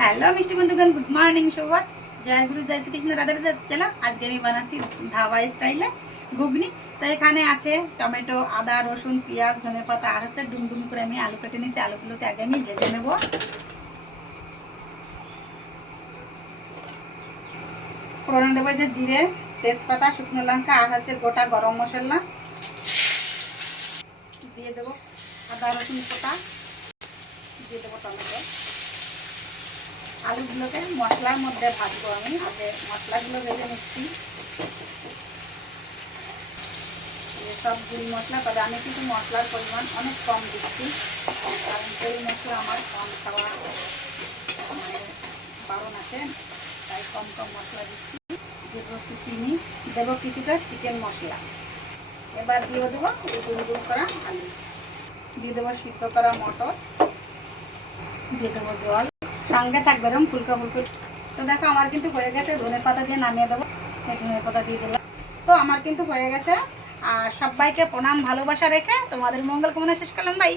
Hello মিষ্টি বন্ধুগণ, good morning. সৌভাত জয় গুরু, জয় শ্রীকৃষ্ণ, রাধা রাধা। চলো আজকে আমি বানাচ্ছি ধাবা স্টাইলে ঘুগনি। তো এখানে আছে টমেটো, আদা, রসুন, পেঁয়াজ, ধনেপাতা আর হচ্ছে ডুমডুম করে আমি আলু কেটে নিয়েছি। আলুগুলোকে আগে আমি ভেজে নেব। ফোড়ন দেবো যে জিরে, তেজপাতা, শুকনো লঙ্কা আর হচ্ছে গোটা গরম মশলা দিয়ে দেবো। আদা রসুন কোটা দিয়ে দেবো। টমেটো, আলুগুলোকে মশলার মধ্যে ভাজবো। আমি আগে মশলাগুলো ভেজে নিচ্ছি। সব গুঁড়ি মশলা, তবে আমি কিন্তু মশলার পরিমাণ অনেক কম দিচ্ছি, কারণ তেল মশলা আমার কম খাওয়া মানে বারণ আছে, তাই কম কম মশলা দিচ্ছি। দেবো একটু চিনি, দেবো কিছুটা চিকেন মশলা। এবার দিয়ে দেবো গুঁড়ো গুঁড়ো করা আলু, দিয়ে দেবো সিদ্ধ করা মটর, দিয়ে দেবো জল, সঙ্গে থাকবে এরকম ফুলকা ফুলকা। তো দেখো আমার কিন্তু হয়ে গেছে। ধনে পাতা দিয়ে নামিয়ে দেবো। ধনে পাতা দিয়ে দিলাম। তো আমার কিন্তু হয়ে গেছে। আর সবাইকে প্রণাম ভালোবাসা রেখে তোমাদের মঙ্গল কামনা শেষ করলাম। বাই।